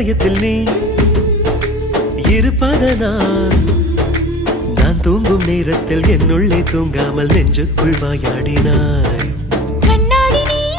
இதயத்தில் நீ இருப்பதனால் நான் தூங்கும் நேரத்தில் என்னுள்ளே தூங்காமல் நெஞ்சுக்குள் வாயாடினாய்.